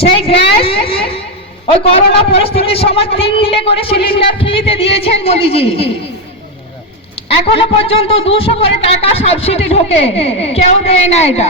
সেই গ্যাস ওই করোনা পরিস্থিতির সময় তিনটে করে সিলিন্ডার ফ্রিতে দিয়েছেন মোদিজি। এখনও পর্যন্ত দুশো করে টাকা সাবসিডি ঢোকে। কেউ দেয় না এটা।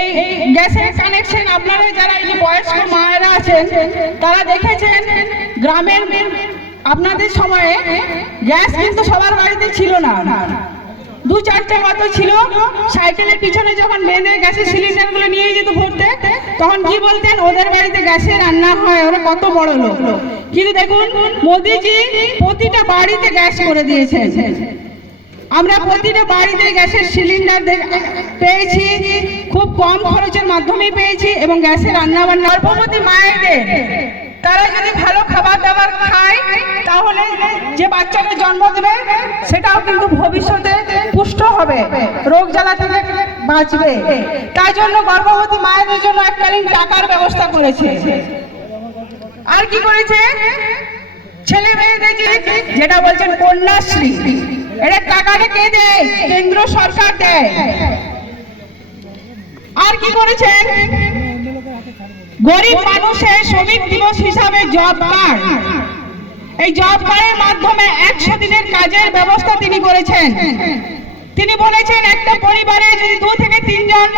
এই গ্যাসের কানেকশন আপনারা যারা এই বয়স্ক মায়েরা আছেন, তারা দেখেছেন, গ্রামের আপনাদের সময়ে গ্যাস কিন্তু সবার বাড়িতে ছিল না। দু চারটে মতো ছিল, সাইকেলের পিছনে যখন মেয়েদের গ্যাসের সিলিন্ডারগুলো নিয়ে যেত ভরতে, তখন কি বলতেন, ওদের বাড়িতে গ্যাসে রান্না হয়, ওরা কত বড় লোক। কিন্তু দেখুন, মোদিজি প্রতিটা বাড়িতে গ্যাস করে দিয়েছেন। আমরা প্রতিটা বাড়িতে গ্যাসের সিলিন্ডার পেয়েছি, খুব কম খরচের মাধ্যমে পেয়েছি এবং গ্যাসে রান্না বান্না গর্ভবতী মায়েদের। তারা যদি ভালো খাবার দাবার খায়, তাহলে যে বাচ্চাকে জন্ম দেবে, সেটাও কিন্তু ভবিষ্যতে পুষ্ট হবে, রোগ জ্বালা থেকে বাঁচবে। তাই জন্য গর্ভবতী মায়েদের জন্য এককালীন টাকার ব্যবস্থা করেছে। আর কি করেছে? ছেলে মেয়েদের যেটা বলছেন কন্যাশ্রী এটা টাকাটা কে দেয়? কেন্দ্র সরকার দেয়। আর কি করেছেন? গরিব মানুষের শ্রমিক দিবস হিসাবে জব কার্ড। এই জব কার্ডের মাধ্যমে একশো দিনের কাজের ব্যবস্থা তিনি করেছেন। তিনি বলেছেন, একটা পরিবারে যদি দু থেকে তিনজন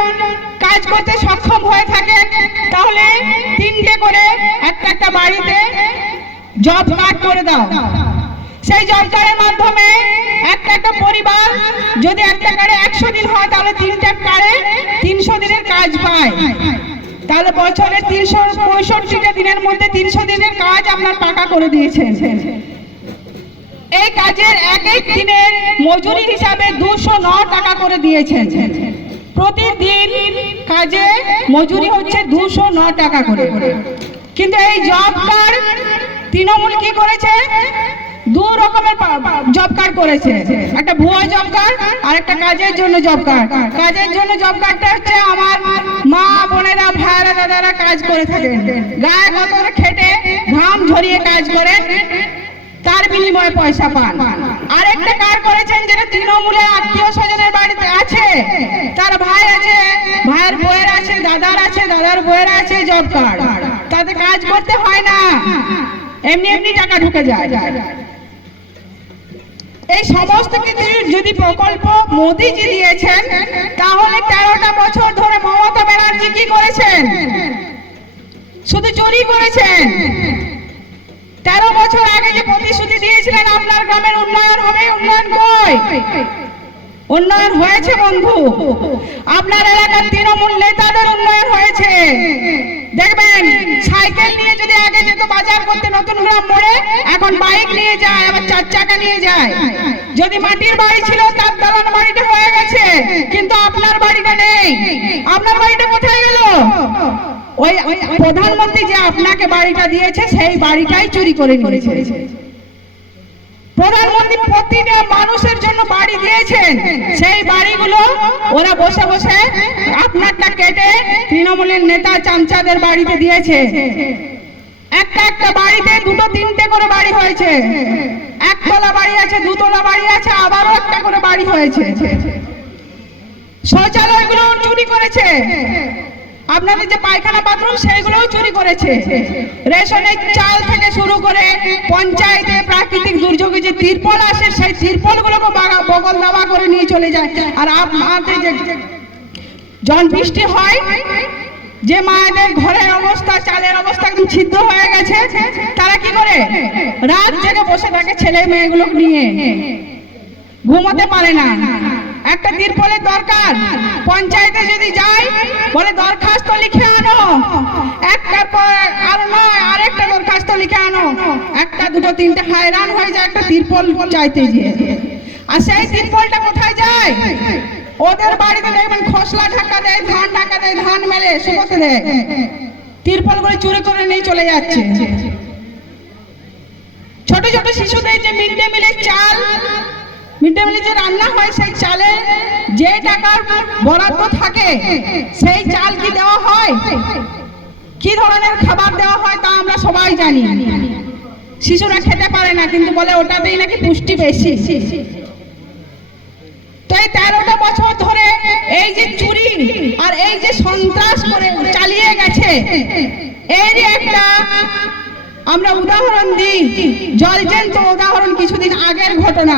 কাজ করতে সক্ষম হয়ে থাকে, তাহলে তিনটে করে একটা একটা বাড়িতে জব কার্ড করে দাও। সেই জব কার্ডের মাধ্যমে একটা একটা পরিবার যদি একটা কার্ডে একশো দিন হয়, তাহলে তিনটা কার্ডে তিনশো দিনের কাজ পায়। তাহলে বছরে তিনশো পঁয়ষট্টিটা দিনের মধ্যে তিনশো দিনের কাজ আপনার টাকা করে দিয়েছেন। এই কাজের এক এক দিনের মজুরি হিসাবে দুশো ন টাকা করে দিয়েছেন। প্রতিদিন কাজে মজুরি হচ্ছে দুশো ন টাকা করে। কিন্তু এই জব কার্ড তৃণমূল কি করেছে? দু রকমের জব কার্ড করেছে। একটা ভুয়া জব কার্ড আর একটা কাজের জন্য জব কার্ড কাজের জন্য জব কার্ডটা হচ্ছে আমার মা, বোনেরা ভাইরা দাদারা কাজ করে থাকেন। গায়ে কত খেটে ঘাম ঝরিয়ে কাজ করে তার বিনিময়ে পয়সা পান। আরেকটা কার্ড করেছেন যেটা তৃণমূলের আত্মীয় স্বজনের বাড়িতে আছে? তার ভাই আছে, ভাইয়ের বউয়ের আছে, দাদার আছে, দাদার বউয়ের আছে জব কার্ড তাতে কাজ করতে হয় না। এমনি এমনি টাকা ঢুকে যায়। এই সমস্ত কিছু যদি প্রকল্প মোদিজি দিয়েছেন, তাহলে তেরোটা বছর ধরে মমতা ব্যানার্জি কি করেছেন? শুধু চুরি করেছেন? তেরো বছর আগে যে প্রতিশ্রুতি দিয়েছিলেন আপনার গ্রামের উন্নয়ন হবে, উন্নয়ন কই? উন্নয়ন হয়েছে, বন্ধু। আপনার এলাকার তৃণমূল নেতাদের উন্নয়ন হয়েছে। দেখবেন, সাইকেল নিয়ে যদি আগে যেত, বাজার করতে নতুন গ্রাম মোড়ে, এখন বাইক নিয়ে যায়, আবার চার চাকা নিয়ে যায়। যদি মাটির বাড়ি ছিল, তার দালান বাড়িটা হয়ে গেছে, কিন্তু আপনার বাড়িটা নেই। আপনার বাড়িটা কোথায় গেল? ওই প্রধানমন্ত্রী যে আপনাকে বাড়িটা দিয়েছে, সেই বাড়িটাই চুরি করে নিয়েছে। প্রধানমন্ত্রী প্রতিটা মানুষের জন্য বাড়ি দিয়েছেন। সেই বাড়িগুলো ওরা বসে বসে আপনারটা কেটে তৃণমূলের নেতা চামচাদের বাড়িতে দিয়েছে। একটা একটা বাড়িতে দুটো তিনটে করে বাড়ি হয়েছে। একতলা বাড়ি আছে, দুতলা বাড়ি আছে, আবারও একটা করে বাড়ি হয়েছে। শৌচালয়গুলো চুরি করেছে। আপনাদের যে পায়খানা বাথরুম, সেইগুলোও চুরি করেছে। রেশনের চাল থেকে শুরু করে পঞ্চায়েতে প্রাকৃতিক দুর্যোগে যে তিরপল আসে, সেই তিরপল গুলোকে বগল দাবা করে নিয়ে চলে যায়। আর আপনাদের যে জন বৃষ্টি হয়, যে মায়েদের ঘরের অবস্থা, চালের অবস্থা একদম ছিদ্র হয়ে গেছে, তারা কি করে? রাত জেগে বসে থাকে ছেলে মেয়েগুলো নিয়ে। ঘুমাতে পারে না। একটা তিরপলের দরকার। পঞ্চায়েতে যদি যাই, বলে দরখাস্ত লিখে আনো। একটার পর আর নয়, আরেকটা দরখাস্ত লিখে আনো। একটা, দুটো, তিনটে হায়রান হয়ে যায় একটা তিরপল চাইতে গিয়ে। আর সেই তিরপলটা কোথায় যায়? ওদের বাড়িতে দেখবেন খসলা ঢাকা দেয়, ধান ঢাকা দেয়, ধান মেলে, শুকোতে দেয়। তিরপল করে চুরি করে নিয়ে চলে যাচ্ছে। ছোট ছোট শিশুদের যে মিড ডে মিলের চাল মিড ডে মিলে যে রান্না হয় সেই চালে যে বরাদ্দ থাকে, সেই চাল কি দেওয়া হয়? কি ধরনের খাবার দেওয়া হয় তা আমরা সবাই জানি। শিশুরা খেতে পারে না, কিন্তু বলে ওটাতেই নাকি পুষ্টি বেশি। তেরোটা বছর ধরে এই যে চুরি আর এই যে সন্ত্রাস করে চালিয়ে গেছে, এরই একটা আমরা উদাহরণ দিই। জলজন্ত উদাহরণ কিছুদিন আগের ঘটনা।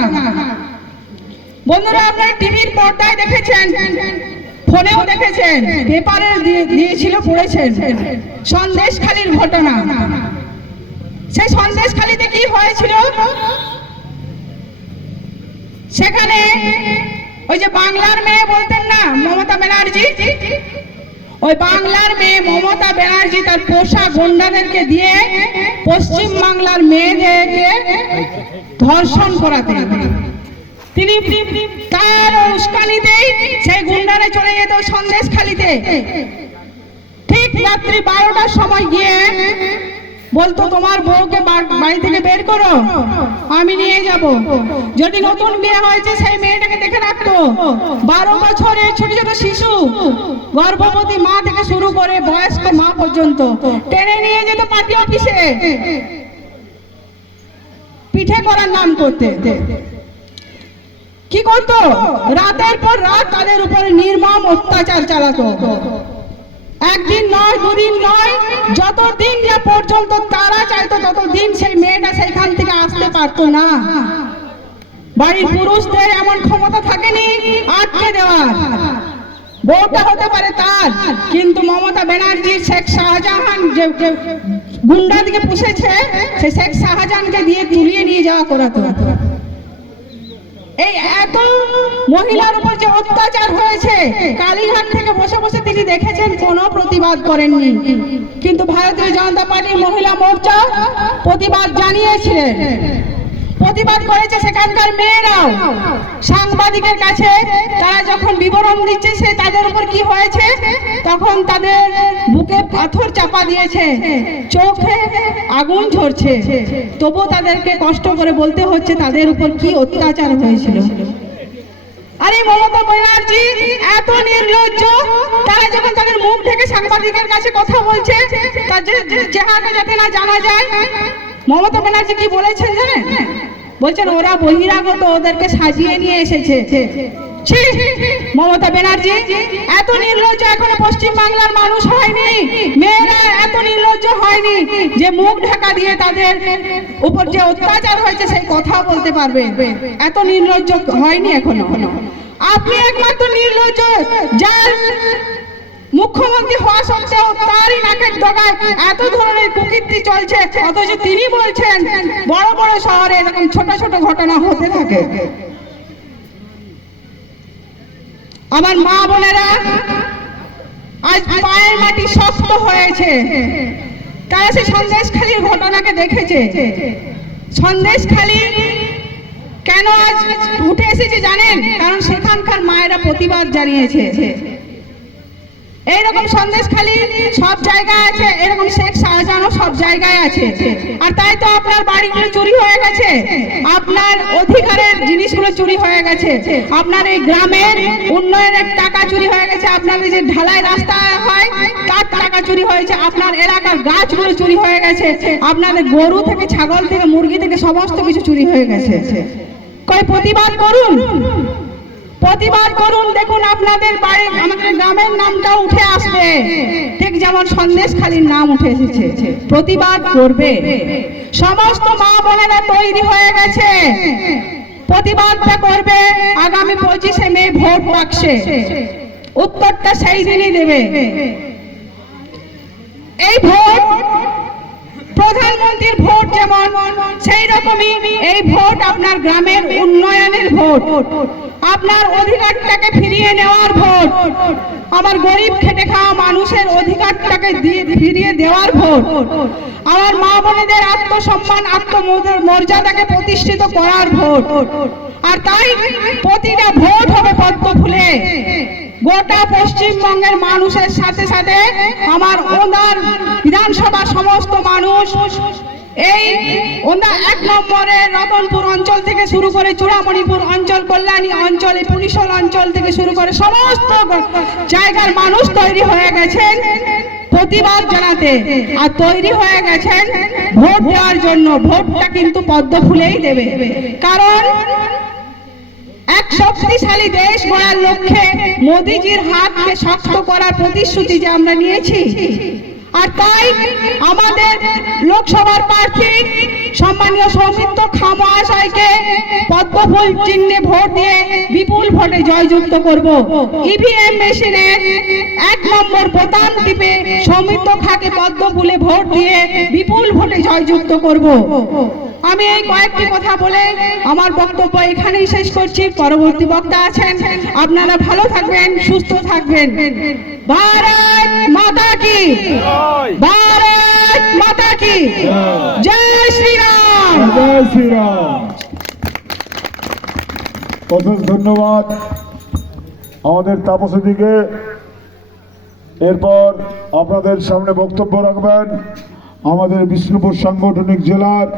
বন্ধুরা, আপনারা টিভির পর্দায় দেখেছেন, ফোনেও দেখেছেন, পেপারে দিয়ে- দিয়েছিল, পড়েছেন। সন্দেশখালির ঘটনা। সেই সন্দেশখালিতে কি হয়েছিল? সেখানে ওই যে বাংলার মেয়ে বলতেন না, মমতা ব্যানার্জি? ওই বাংলার মেয়ে মমতা ব্যানার্জি তার পোষা গুন্ডাদেরকে দিয়ে পশ্চিম বাংলার মেয়েদেরকে ধর্ষণ করাতেন। তিনি তার উস্কানিতেই সেই গুন্ডারে চলে যেত সন্দেশ খালিতে ঠিক রাত্রি বারোটার সময় গিয়ে বলতো, তোমার বউকে বাড়ি থেকে বের করো, আমি নিয়ে যাব। যদি নতুন বিয়ে হয়েছে, সেই মেয়েটাকে দেখে রাখতো। বারো বছরের ছোট ছোট শিশু গর্ভবতী মা থেকে শুরু করে বয়স্ক মা পর্যন্ত টেনে নিয়ে যেত পার্টি অফিসে। পিঠে করার নাম করতে। কি করতো? রাতের পর রাত তাদের উপরে নির্মম অত্যাচার চালাতো। একদিন নয়, দুদিন নয়, যতদিন না পর্যন্ত তারা চাইতো, ততদিন সেই মেয়েটা সেখান থেকে আসতে পারতো না। বাড়ির পুরুষদের এমন ক্ষমতা থাকেনি আটকে দেওয়ার। বউটা হতে পারে তার, কিন্তু মমতা ব্যানার্জি, শেখ শাহজাহান যে যে গুন্ডা দিকে পুষেছে, সে শেখ শাহজাহানকে দিয়ে তুলিয়ে নিয়ে যাওয়া করাতো। এই এত মহিলার উপর যে অত্যাচার হয়েছে, কালীঘাট থেকে বসে বসে তিনি দেখেছেন, কোনো প্রতিবাদ করেননি। কিন্তু ভারতীয় জনতা পার্টির মহিলা মোর্চা প্রতিবাদ জানিয়েছিলেন। প্রতিবাদ করেছে সেখানকার মেয়েরাও। সাংবাদিকের কাছে তারা যখন বিবরণ দিচ্ছে সে তাদের উপর কি হয়েছে, তখন তাদের বুকে পাথর চাপা দিয়েছে, চোখে আগুন ঝরছে। তবু তাদেরকে কষ্ট করে বলতে হচ্ছে তাদের উপর কি অত্যাচার হয়েছিল। আরে মমতা ব্যানার্জি, এত নির্লজ্জ। তারা যখন তাদের মুখ থেকে সাংবাদিকের কাছে কথা বলছে যে- চেহারাটা যাতে না জানা যায়। মমতা ব্যানার্জি কি বলেছেন জানেন? বলছেন, ওরা বহিরাগত, ওদেরকে সাজিয়ে নিয়ে এসেছে! মমতা ব্যানার্জি, এত নির্লজ্জ এখনও পশ্চিম বাংলার মানুষ হয়নি। মেয়েরা এত নির্লজ্জ হয়নি যে মুখ ঢাকা দিয়ে তাদের উপর যে অত্যাচার হয়েছে সেই কথা বলতে পারবে। এত নির্লজ্জ হয়নি এখনও। আপনি একমাত্র নির্লজ্জ, যার মুখ্যমন্ত্রী হওয়া সত্ত্বেও তারই নাকের ডগায় এত ধরনের কুকীর্তি চলছে, অথচ তিনি বলছেন, বড় বড় শহরে এরকম ছোট ছোট ঘটনা হতে থাকে। আমার মা বোনেরা, আজ পায়ের মাটি শক্ত হয়েছে। তারা সেই সন্দেশখালীর ঘটনাকে দেখেছে। সন্দেশখালী কেন আজ উঠে এসেছে জানেন? কারণ সেখানকার মায়েরা প্রতিবাদ জানিয়েছে। এইরকম সন্দেশখালী সব জায়গায় আছে, এরকম শেখ শাহজাহানও সব জায়গায় আছে। আর তাই তো আপনার বাড়িগুলো চুরি হয়ে গেছে। আপনার অধিকারের জিনিসগুলো চুরি হয়ে গেছে। আপনার এই গ্রামের উন্নয়নের টাকা চুরি হয়ে গেছে। আপনাদের যে ঢালাই রাস্তা হয়, তার টাকা চুরি হয়েছে। আপনার এলাকার গাছগুলো চুরি হয়ে গেছে। আপনাদের গরু থেকে, ছাগল থেকে, মুরগি থেকে সমস্ত কিছু চুরি হয়ে গেছে। কই প্রতিবাদ করুন। প্রতিবাদ করুন, দেখুন আপনাদের বাড়ির আমাদের গ্রামের নামটা উঠে আসবে ঠিক যেমন সন্দেশখালীর নাম উঠে এসেছে। প্রতিবাদ করবে। সমস্ত মা বোনেরা তৈরি হয়ে গেছে। প্রতিবাদটা করবে আগামী পঁচিশে মে ভোট বাক্সে। উত্তরটা সেই দিনই দেবে। এই ভোট, প্রধানমন্ত্রীর ভোট যেমন, সেই রকমই এই ভোট আপনার গ্রামের উন্নয়নের ভোট। আপনার অধিকারটাকে ফিরিয়ে নেওয়ার ভোট। আমার গরিব খেটে খাওয়া মানুষের অধিকারটাকে ফিরিয়ে দেওয়ার ভোট। আমার মা বোনেদের আত্মসম্মান, আত্মমর্যাদাকে প্রতিষ্ঠিত করার ভোট। আর তাই প্রতিটা ভোট হবে পদ্ম ফুলে। গোটা পশ্চিমবঙ্গের মানুষের সাথে সাথে আমার ওনার বিধানসভার সমস্ত মানুষ এই ওনা এক নম্বরে রতনপুর অঞ্চল থেকে শুরু করে চূড়ামণিপুর অঞ্চল, কল্যাণী অঞ্চলে পুলিশল অঞ্চল থেকে শুরু করে সমস্ত জায়গার মানুষ তৈরি হয়ে গেছেন প্রতিবাদ জানাতে। আর তৈরি হয়ে গেছেন ভোট দেওয়ার জন্য। ভোটটা কিন্তু পদ্ম ফুলেই দেবে। কারণ এক শক্তিশালী দেশ গড়ার লক্ষ্যে মোদিজির হাতকে শক্ত করার প্রতিশ্রুতি যে আমরা নিয়েছি আর তাই আমাদের লোকসভার প্রার্থী সম্মানীয় সৌমিত্র খাঁ মহাশয়কে পদ্মফুল চিহ্নে ভোট দিয়ে বিপুল ভোটে জয়যুক্ত করব। ইভিএম মেশিনে এক নম্বর বোতাম টিপে সৌমিত্র খাঁকে পদ্মফুলে ভোট দিয়ে বিপুল ভোটে জয়যুক্ত করব। আমি এই কয়েকটি কথা বলে আমার বক্তব্য এখানেই শেষ করছি। পরবর্তী বক্তা আছেন। আপনারা ভালো থাকবেন, সুস্থ থাকবেন। ভারত মাতা কি? ভারত মাতা কি? জয় শ্রীরাম। জয় শ্রীরাম। অশেষ ধন্যবাদ আমাদের তাপসীদিকে। এরপর আপনাদের সামনে বক্তব্য রাখবেন আমাদের বিষ্ণুপুর সাংগঠনিক জেলার